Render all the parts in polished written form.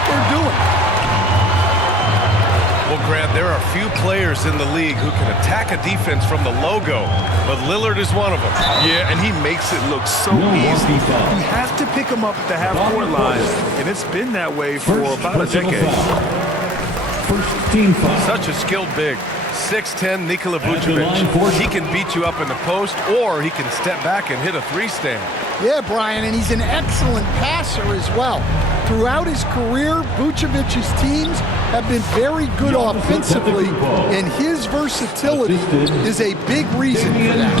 what they're doing. Well, Grant, there are few players in the league who can attack a defense from the logo, but Lillard is one of them. Yeah, and he makes it look so easy. You have to pick him up at the half-court line, and it's been that way for about a decade. First team foul. Such a skilled big. 6'10" Nikola Vucevic. He can beat you up in the post, or he can step back and hit a three-stand. Yeah, Brian, and he's an excellent passer as well. Throughout his career, Vucevic's teams have been very good offensively, and his versatility is a big reason for that.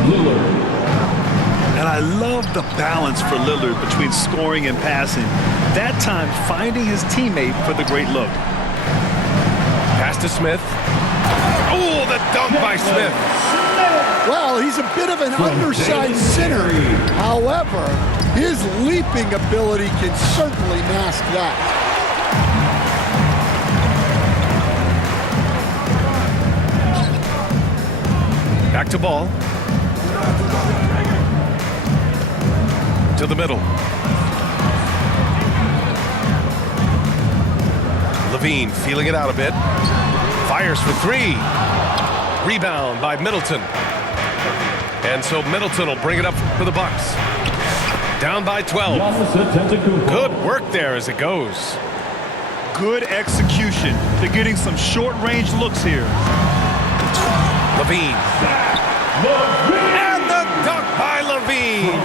And I love the balance for Lillard between scoring and passing. That time, finding his teammate for the great look. Pass to Smith. Oh, the dunk by Smith. Well, he's a bit of an undersized center. However, his leaping ability can certainly mask that. Back to ball. To the middle. Levine feeling it out a bit. Fires for three. Rebound by Middleton. And so Middleton will bring it up for the Bucks. Down by 12. Good work there as it goes. Good execution. They're getting some short-range looks here. Levine. And the dunk by Levine.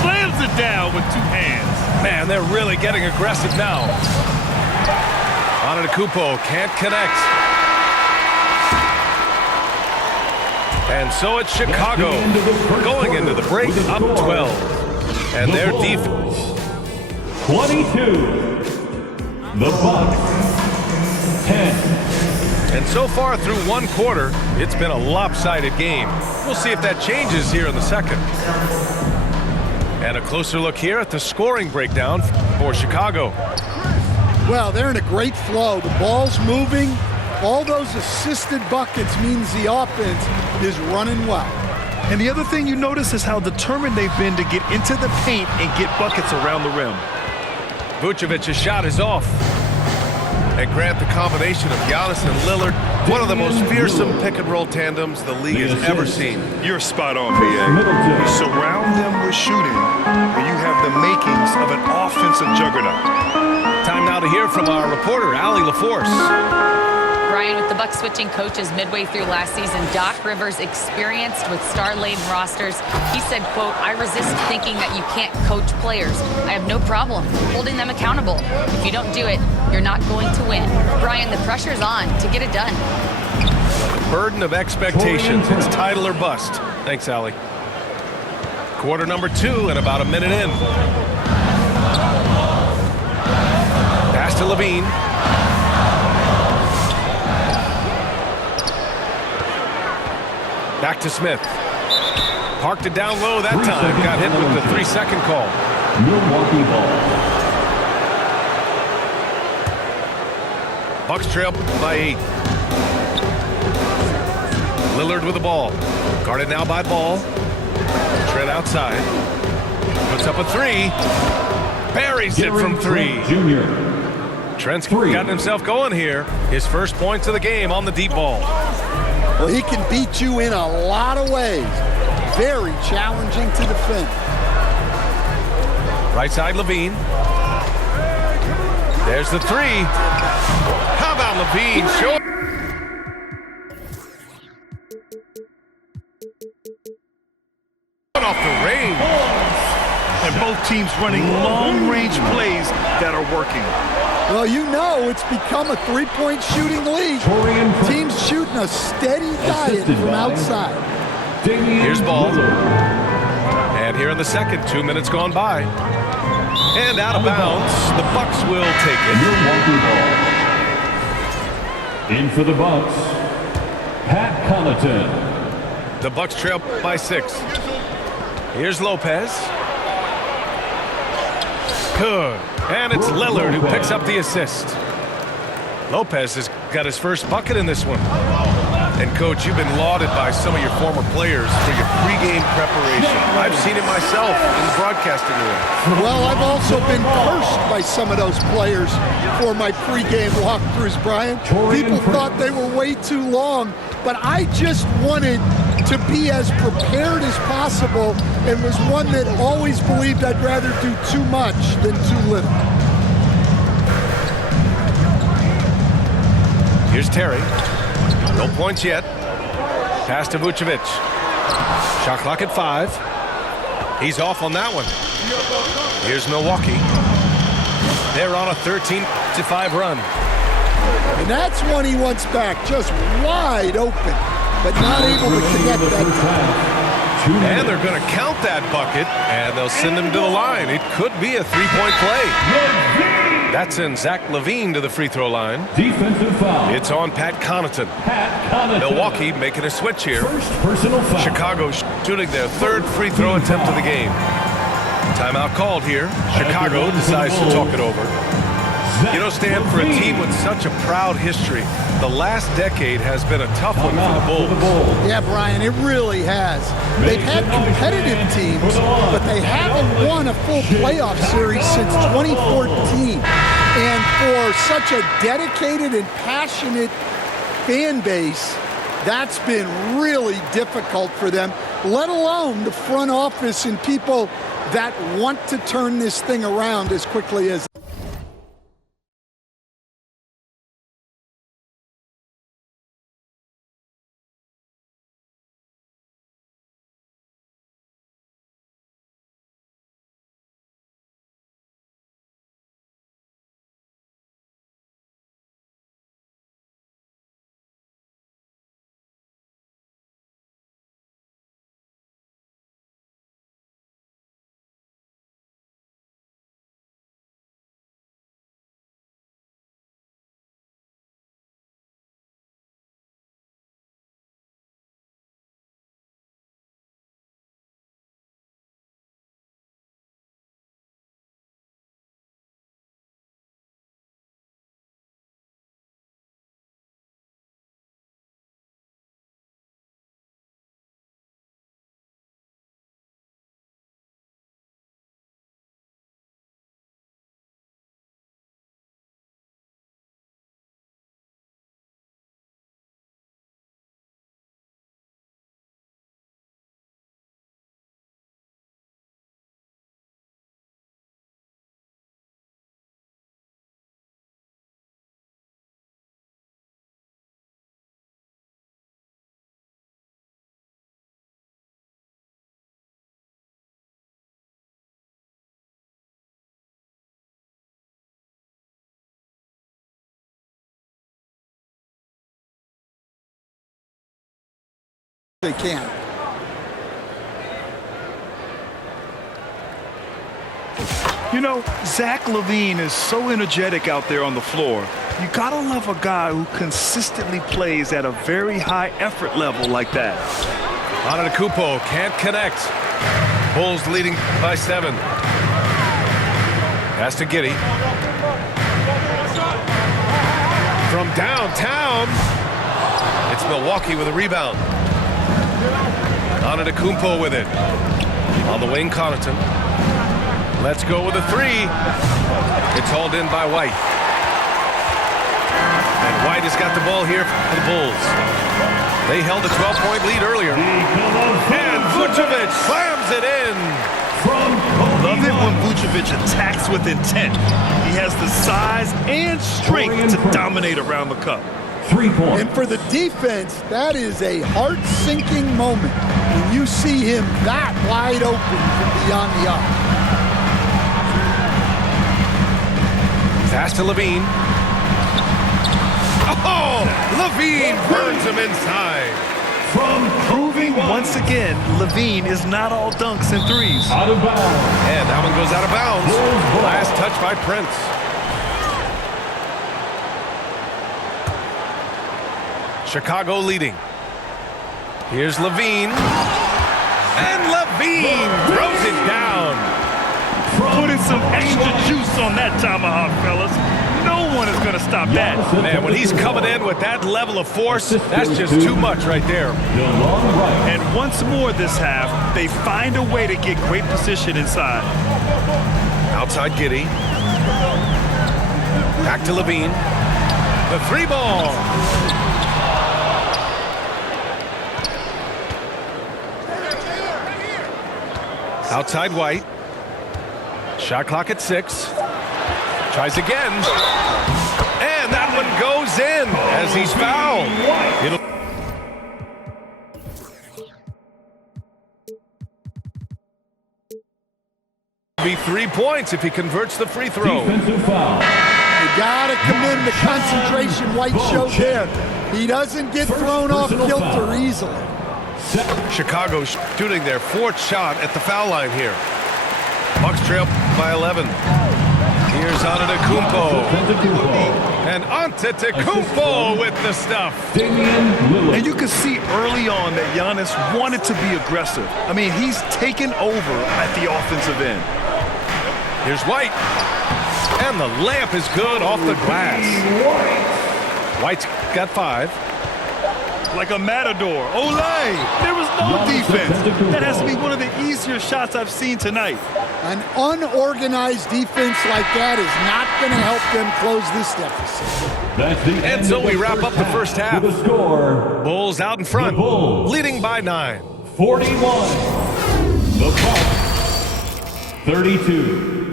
Slams it down with two hands. Man, they're really getting aggressive now. Antetokounmpo can't connect. And so it's Chicago going into the break up 12. And their defense. 22. The Bucks. 10. And so far through one quarter, it's been a lopsided game. We'll see if that changes here in the second. And a closer look here at the scoring breakdown for Chicago. Well, they're in a great flow. The ball's moving. All those assisted buckets means the offense is running well. And the other thing you notice is how determined they've been to get into the paint and get buckets around the rim. Vucevic's shot is off. And Grant, the combination of Giannis and Lillard, one of the most fearsome pick-and-roll tandems the league has ever seen. You're spot on, PA. You surround them with shooting, and you have the makings of an offensive juggernaut. Time now to hear from our reporter, Allie LaForce. Brian, with the Bucks switching coaches midway through last season, Doc Rivers, experienced with star-laden rosters, he said, quote, "I resist thinking that you can't coach players. I have no problem holding them accountable. If you don't do it, you're not going to win." Brian, the pressure's on to get it done. The burden of expectations. It's title or bust. Thanks, Allie. Quarter number 2 and about a minute in. Pass to Levine. Back to Smith. Parked it down low that time. Got hit with the 3-second call. Milwaukee ball. Bucks trail by 8. Lillard with the ball. Guarded now by Ball. Trent outside. Puts up a 3. Buries it from 3. Trent's gotten himself going here. His first points of the game on the deep ball. Well, he can beat you in a lot of ways. Very challenging to defend. Right side, Levine. There's the 3. How about Levine? Short. Off the range. And both teams running long-range plays that are working. Well, you know it's become a three-point shooting league. Teams shooting a steady diet from outside. Here's Ball. And here in the second, 2 minutes gone by. And out of bounds, the Bucks will take it. In for the Bucks, Pat Connaughton. The Bucks trail by 6. Here's Lopez. Good. And it's Lillard who picks up the assist. Lopez has got his first bucket in this one. And, Coach, you've been lauded by some of your former players for your pregame preparation. I've seen it myself in the broadcasting room. Well, I've also been cursed by some of those players for my pregame walkthroughs, Brian. People thought they were way too long, but I just wanted to be as prepared as possible and was one that always believed I'd rather do too much than too little. Here's Terry. No points yet. Pass to Vucevic. Shot clock at 5. He's off on that one. Here's Milwaukee. They're on a 13-5 run. And that's one he wants back, just wide open, but not able to connect that time. And they're going to count that bucket, and they'll send him to the line. It could be a three-point play. That sends Zach LaVine to the free throw line. Defensive foul. It's on Pat Connaughton. Milwaukee making a switch here. First personal foul. Chicago shooting their third free throw attempt of the game. Timeout called here. Chicago decides to talk it over. You know, Stan, for a team with such a proud history, the last decade has been a tough one for the Bulls. Yeah, Brian, it really has. They've had competitive teams, but they haven't won a full playoff series since 2014. And for such a dedicated and passionate fan base, that's been really difficult for them, let alone the front office and people that want to turn this thing around as quickly as they can. You know, Zach LaVine is so energetic out there on the floor. You gotta love a guy who consistently plays at a very high effort level like that. Antetokounmpo can't connect. Bulls leading by 7. Pass to Giddey. From downtown, it's Milwaukee with a rebound. Antetokounmpo with it. On the wing, Connaughton. Let's go with a 3. It's hauled in by White. And White has got the ball here for the Bulls. They held a 12-point lead earlier. And Vucevic slams it in. Love it when Vucevic attacks with intent. He has the size and strength to dominate around the cup. 3 points. And for the defense, that is a heart-sinking moment when you see him that wide open from beyond the arc. Pass to LaVine. Oh, LaVine burns him inside. Proving once again, LaVine is not all dunks and threes. Out of bounds. And that one goes out of bounds. Last touch by Prince. Chicago leading. Here's LaVine. And LaVine throws it down. Putting some extra juice on that tomahawk, fellas. No one is going to stop that. Man, when he's coming in with that level of force, that's just too much right there. And once more this half, they find a way to get great position inside. Outside Giddey. Back to Levine. The 3-ball. Outside White. Shot clock at 6. Tries again. And that one goes in as he's fouled. It'll be 3 points if he converts the free throw. Defensive foul. You got to commend the concentration White showed there. He doesn't get thrown off kilter easily. Chicago shooting their 4th shot at the foul line here. Bucks trail by 11. Here's Antetokounmpo. And Antetokounmpo with the stuff. And you can see early on that Giannis wanted to be aggressive. I mean, he's taken over at the offensive end. Here's White. And the layup is good off the glass. White's got 5. Like a matador. Olay! There was no defense. That has to be one of the easier shots I've seen tonight. An unorganized defense like that is not going to help them close this deficit. And so we wrap up the first half. With a score, Bulls out in front, leading by 9. 41. The Bucks, 32.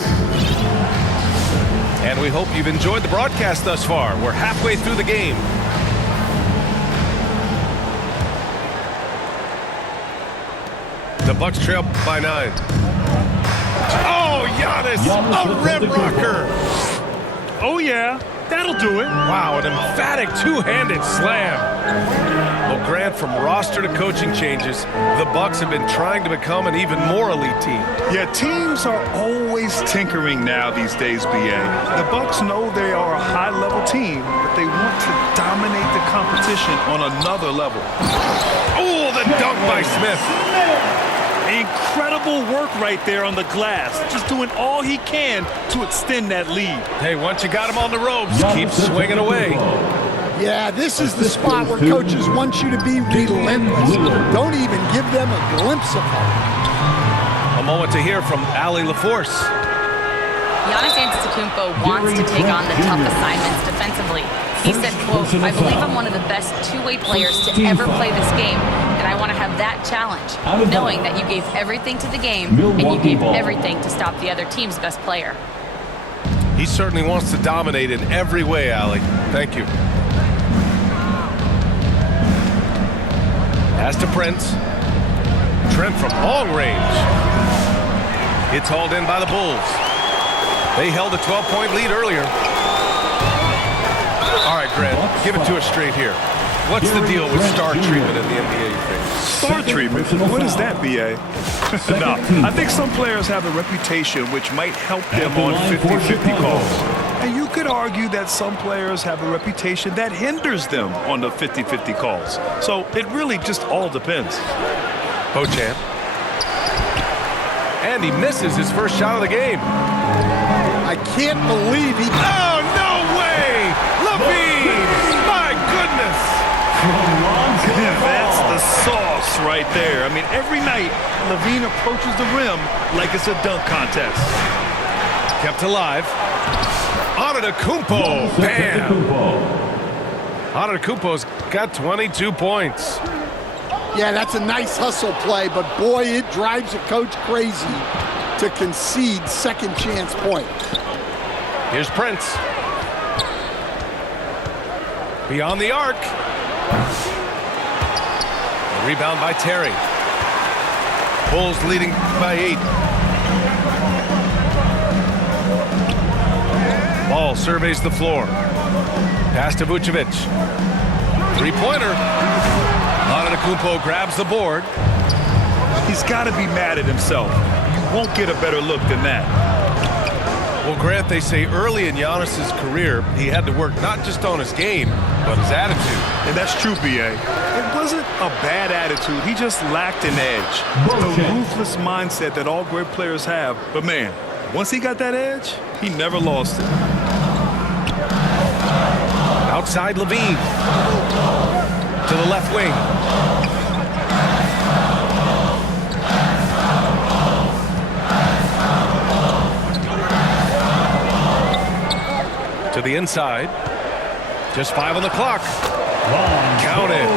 And we hope you've enjoyed the broadcast thus far. We're halfway through the game. The Bucks trail by 9. Oh, Giannis, a rim rocker. Oh, yeah. That'll do it. Wow, an emphatic two-handed slam. Well, Grant, from roster to coaching changes, the Bucks have been trying to become an even more elite team. Yeah, teams are always tinkering now these days, BA. The Bucks know they are a high-level team, but they want to dominate the competition on another level. Oh, the dunk by Smith. Incredible work right there on the glass. Just doing all he can to extend that lead. Hey, once you got him on the ropes, keep swinging away. Yeah, this is the spot where coaches want you to be relentless. Don't even give them a glimpse of hope. A moment to hear from Allie LaForce. Giannis Antetokounmpo wants to take on the tough assignments defensively. He said, quote, I believe I'm one of the best two-way players to ever play this game, and I want to have that challenge, knowing that you gave everything to the game and you gave everything to stop the other team's best player. He certainly wants to dominate in every way, Allie. Thank you. Pass to Prince. Trent from long range. It's hauled in by the Bulls. They held a 12-point lead earlier. All right, Grant, give it to us straight here. What's the deal with star treatment in the NBA, you think? Star treatment? What is that, BA? No, I think some players have a reputation which might help them on 50-50 calls. And you could argue that some players have a reputation that hinders them on the 50-50 calls. So it really just all depends. Beauchamp. And he misses his first shot of the game. I can't believe he... Oh, no way! Levine! My goodness! That's the sauce right there. I mean, every night, Levine approaches the rim like it's a dunk contest. Kept alive. Antetokounmpo! Bam! Antetokounmpo's got 22 points. Yeah, that's a nice hustle play, but boy, it drives a coach crazy to concede second chance point. Here's Prince. Beyond the arc. Rebound by Terry. Bulls leading by 8. Ball surveys the floor. Pass to Vucevic. Three-pointer. Antetokounmpo grabs the board. He's got to be mad at himself. You won't get a better look than that. Well, Grant, they say early in Giannis's career, he had to work not just on his game, but his attitude. And that's true, B.A. It wasn't a bad attitude. He just lacked an edge. The ruthless mindset that all great players have. But, man, once he got that edge, he never lost it. Outside Levine. To the left wing. To the inside. Just 5 on the clock. Count it.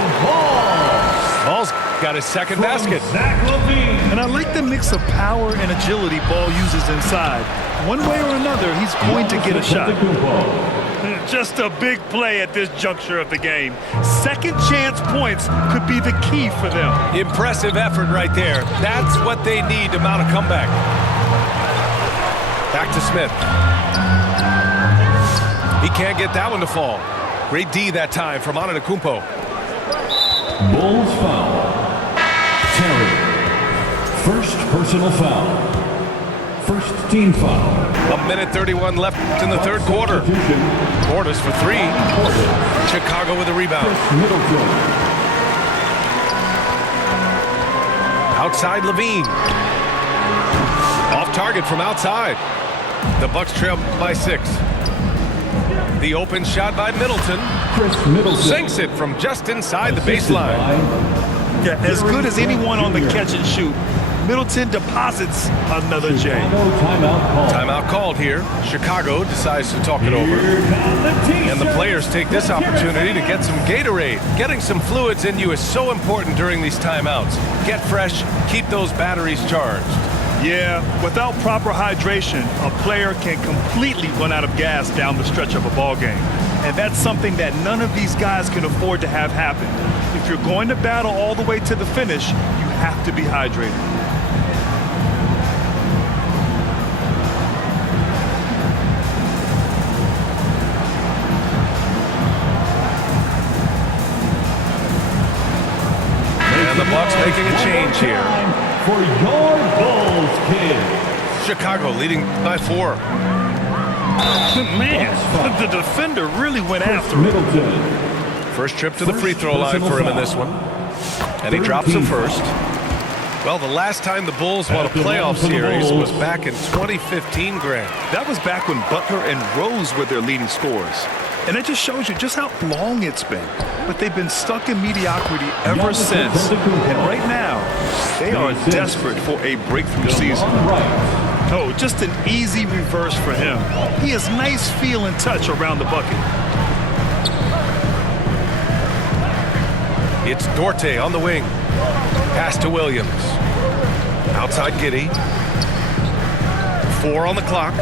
Ball's got his second basket. And I like the mix of power and agility Ball uses inside. One way or another, he's going to get a shot. Just a big play at this juncture of the game. Second chance points could be the key for them. Impressive effort right there. That's what they need to mount a comeback. Back to Smith. He can't get that one to fall. Great D that time from Antetokounmpo. Bulls foul. Terry. First personal foul. First team foul. 1:31 left in the third quarter. Portis for 3. Chicago with a rebound. Middleton. Outside Levine. Off target from outside. The Bucks trail by 6. The open shot by Middleton. Sinks it from just inside the baseline. Yeah, as good as anyone on the catch and shoot. Middleton deposits another J. Timeout called here. Chicago decides to talk it over. And the players take this opportunity to get some Gatorade. Getting some fluids in you is so important during these timeouts. Get fresh, keep those batteries charged. Yeah, without proper hydration, a player can completely run out of gas down the stretch of a ball game. And that's something that none of these guys can afford to have happen. If you're going to battle all the way to the finish, you have to be hydrated. And the Bucks making a change here. For your Bulls, kids. Chicago leading by 4. Man, the defender really went after Middleton. First trip to the free throw line for him in this one. And he drops the first. Well, the last time the Bulls won a playoff series was back in 2015, Grant. That was back when Butler and Rose were their leading scorers. And it just shows you just how long it's been. But they've been stuck in mediocrity ever since. And right now, they are desperate for a breakthrough season. Oh, just an easy reverse for him. He has nice feel and touch around the bucket. It's Dorte on the wing. Pass to Williams. Outside Giddey. 4 on the clock.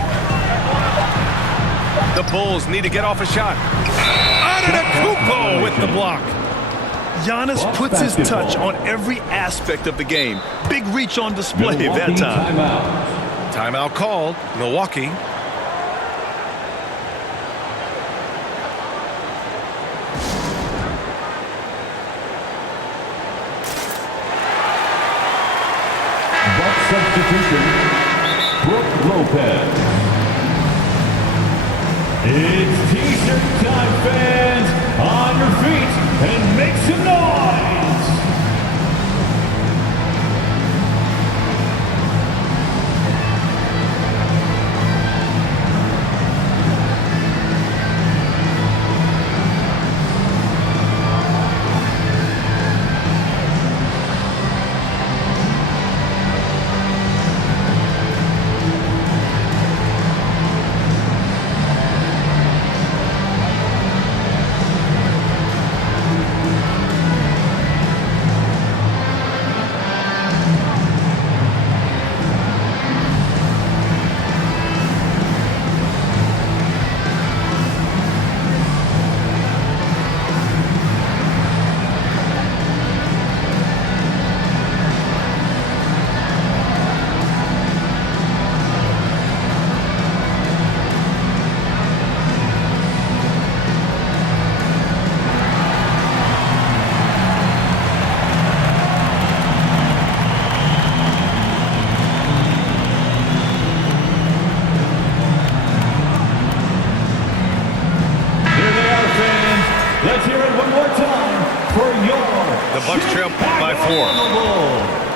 The Bulls need to get off a shot. Antetokounmpo with the block. Giannis puts his touch on every aspect of the game. Big reach on display that time. Timeout called. Milwaukee. Buck substitution. Brook Lopez. It's T-shirt time, fans. On your feet and make some noise.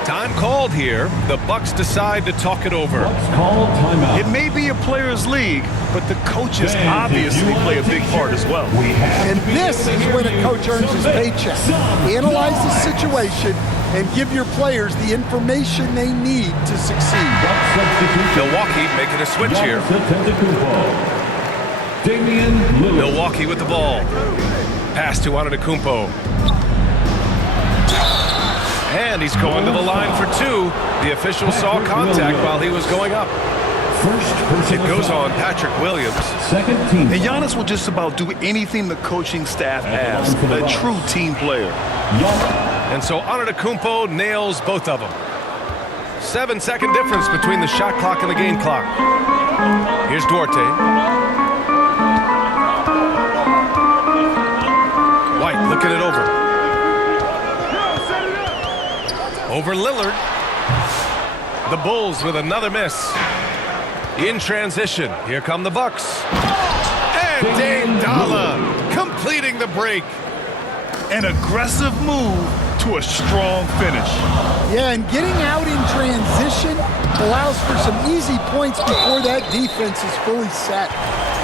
Time called here. The Bucks decide to talk it over. Bucks call timeout. It may be a players' league, but the coaches obviously play a big part as well. And this is when a coach earns his paycheck. Analyze the situation and give your players the information they need to succeed. Milwaukee making a switch here. Milwaukee with the ball. Pass to Antetokounmpo. And he's going to the line for two. The official saw contact while he was going up. It goes on Patrick Williams. And Giannis will just about do anything the coaching staff asks. A true team player. And so Antetokounmpo nails both of them. 7-second difference between the shot clock and the game clock. Here's Duarte. White looking it over. Over Lillard. The Bulls with another miss. In transition, here come the Bucks. And Dame Dalla completing the break. An aggressive move to a strong finish. Yeah, and getting out in transition allows for some easy points before that defense is fully set.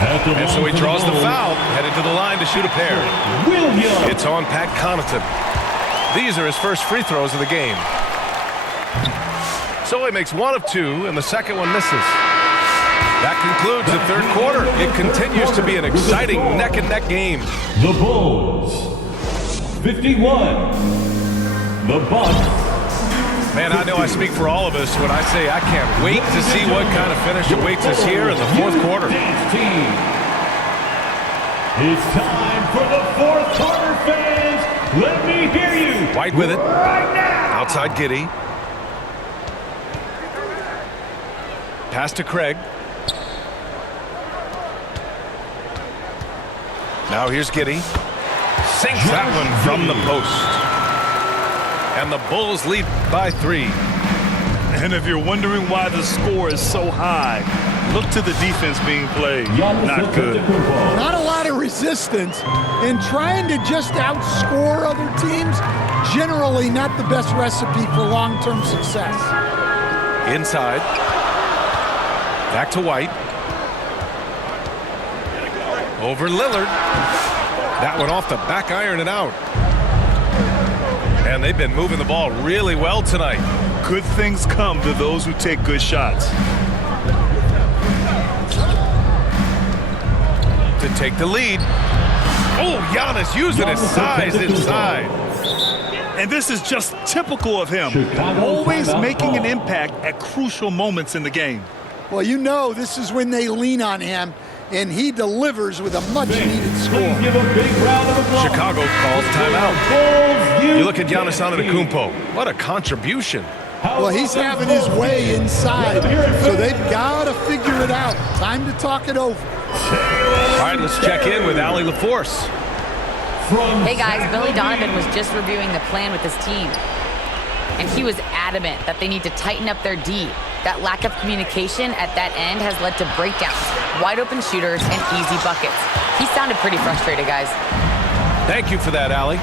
And so he draws the foul, headed to the line to shoot a pair. It's on Pat Connaughton. These are his first free throws of the game. So he makes one of two, and the second one misses. That concludes the third quarter. It continues to be an exciting neck-and-neck game. The Bulls, 51. The Bucks. Man, I know I speak for all of us when I say I can't wait to see what kind of finish awaits us here in the fourth quarter. It's time for the fourth quarter, fans. Let me hear you. White with it. Right now. Outside Giddey. Pass to Craig. Now here's Giddey. Sinks that one from the post. And the Bulls lead by 3. And if you're wondering why the score is so high, look to the defense being played. Not good. Not a lot of resistance, and trying to just outscore other teams, generally not the best recipe for long-term success. Inside. Back to White. Over Lillard. That one off the back iron and out. And they've been moving the ball really well tonight. Good things come to those who take good shots. To take the lead. Oh, Giannis using his size inside. And this is just typical of him. Always making an impact at crucial moments in the game. Well, you know this is when they lean on him, and he delivers with a much-needed score. Chicago calls timeout. You look at Giannis Antetokounmpo. What a contribution. Well, he's having his way inside, so they've got to figure it out. Time to talk it over. All right, let's check in with Allie LaForce. Hey guys, Billy Donovan was just reviewing the plan with his team. And he was adamant that they need to tighten up their D. That lack of communication at that end has led to breakdowns, wide open shooters, and easy buckets. He sounded pretty frustrated, guys. Thank you for that, Allie.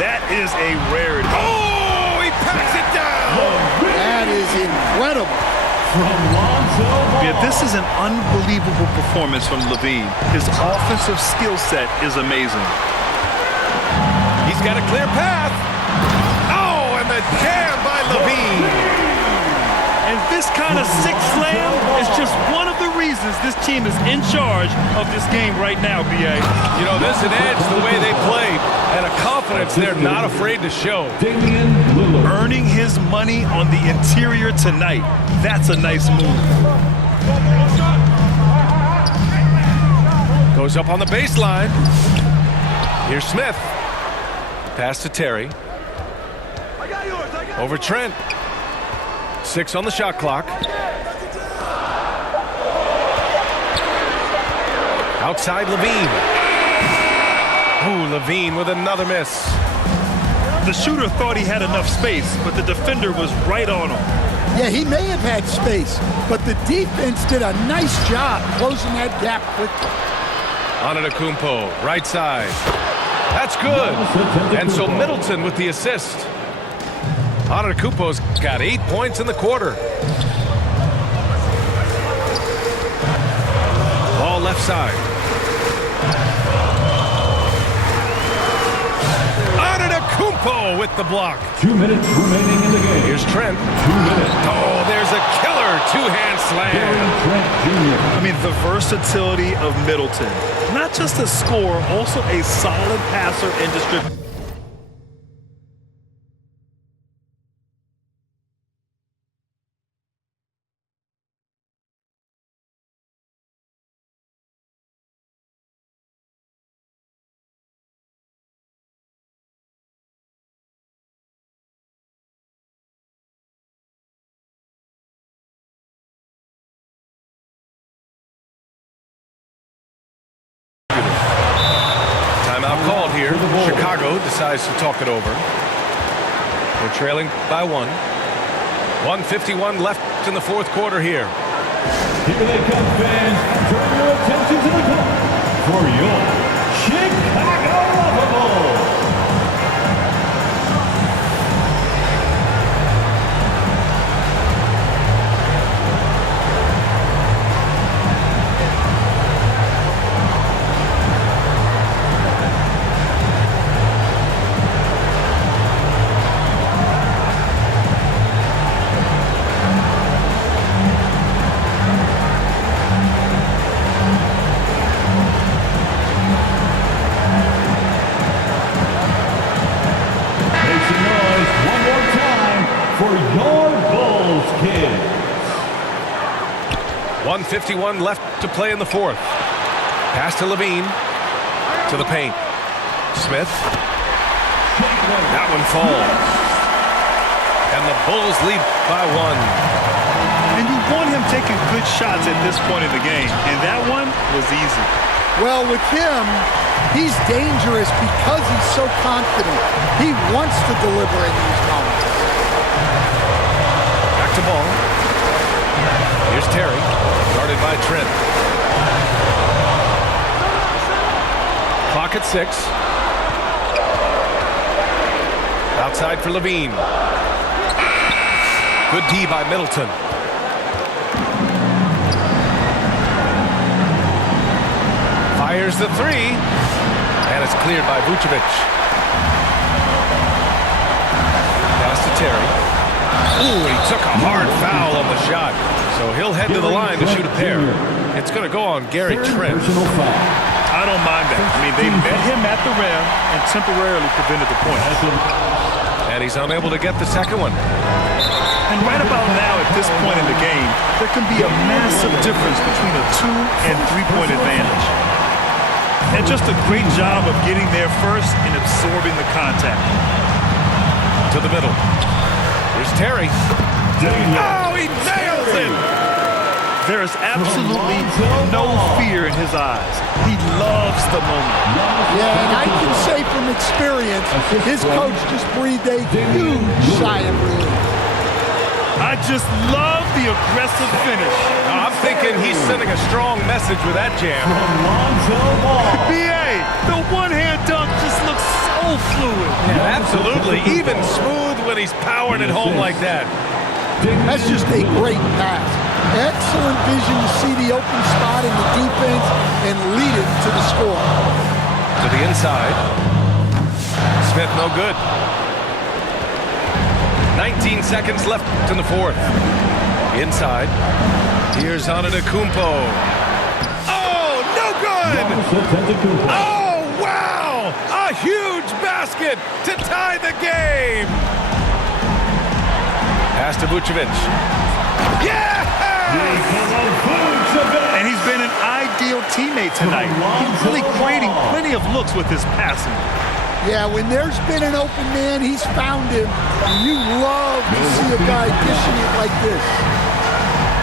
That is a rarity. Oh, he packs it down. That is incredible. Yeah, this is an unbelievable performance from Levine. His offensive skill set is amazing. He's got a clear path. Oh, and the jam by Levine. And this kind of sick slam is just one of the reasons this team is in charge of this game right now, B.A. You know, there's an edge the way they play and a confidence they're not afraid to show. Earning his money on the interior tonight. That's a nice move. Goes up on the baseline. Here's Smith. Pass to Terry. Over Trent. 6 on the shot clock. Outside Levine. Ooh, Levine with another miss. The shooter thought he had enough space, but the defender was right on him. Yeah, he may have had space, but the defense did a nice job closing that gap quickly. Antetokounmpo, right side. That's good. And so Middleton with the assist. Antetokounmpo's got 8 points in the quarter. Ball left side. Antetokounmpo with the block. 2 minutes remaining in the game. Here's Trent. 2 minutes. Oh, there's a killer two-hand slam. Trent Jr. I mean, the versatility of Middleton. Not just a scorer, also a solid passer and distributor. Timeout called here. Chicago decides to talk it over. They're trailing by 1. 1:51 left in the fourth quarter here. Here they come, fans. Turn your attention to the clock for your Chicago Bulls. Make some noise one more time for your Bulls, kids. 1:51 left to play in the fourth. Pass to Levine. To the paint. Smith. That one falls. And the Bulls lead by 1. And you want him taking good shots at this point in the game. And that one was easy. Well, with him, he's dangerous because he's so confident. He wants to deliver in these moments. Back to ball. Here's Terry. Guarded by Trent. Clock at 6. Outside for Levine. Good D by Middleton. Fires the 3. And it's cleared by Vucevic. Pass to Terry. Ooh, he took a hard foul on the shot. So he'll head to the line to shoot a pair. It's going to go on Gary Trent. Personal foul. I don't mind that. I mean, they met him at the rim and temporarily prevented the point. And he's unable to get the second one. And right about now, at this point in the game, there can be a massive difference between a 2- and 3-point advantage. And just a great job of getting there first and absorbing the contact. To the middle. Here's Terry. Oh, he nails it! There is absolutely no fear in his eyes. He loves the moment. Yeah, and I can say from experience, his coach just breathed a huge sigh of relief. I just love the aggressive finish. I'm thinking he's sending a strong message with that jam. BA, the one-hand dunk just looks so fluid. Yeah, absolutely. Even smooth when he's powering it home like that. That's just a great pass. Excellent vision to see the open spot in the defense and lead it to the score. To the inside. Smith no good. 19 seconds left in the fourth. Inside. Here's Antetokounmpo. Oh, no good! Oh, wow! A huge basket to tie the game! Pass to Vucevic. Yeah! And he's been an ideal teammate tonight. He's really creating plenty of looks with his passing. Yeah, when there's been an open man, he's found him. And you love to see a guy dishing it like this.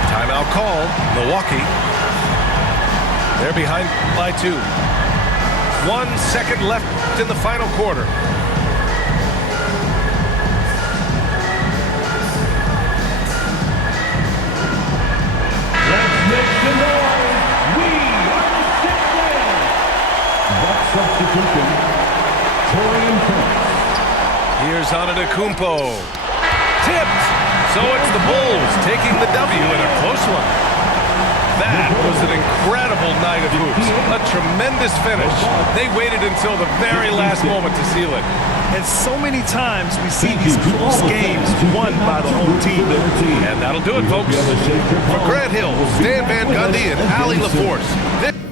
Timeout call, Milwaukee. They're behind by 2. 1 second left in the final quarter. Let's make some noise. We are the 6th man. That substitution. Here's Antetokounmpo. Tipped. So it's the Bulls taking the W in a close one. That was an incredible night of hoops. A tremendous finish. They waited until the very last moment to seal it. And so many times we see these close games won by the home team. And that'll do it, folks. For Grant Hill, Stan Van Gundy, and Allie LaForce.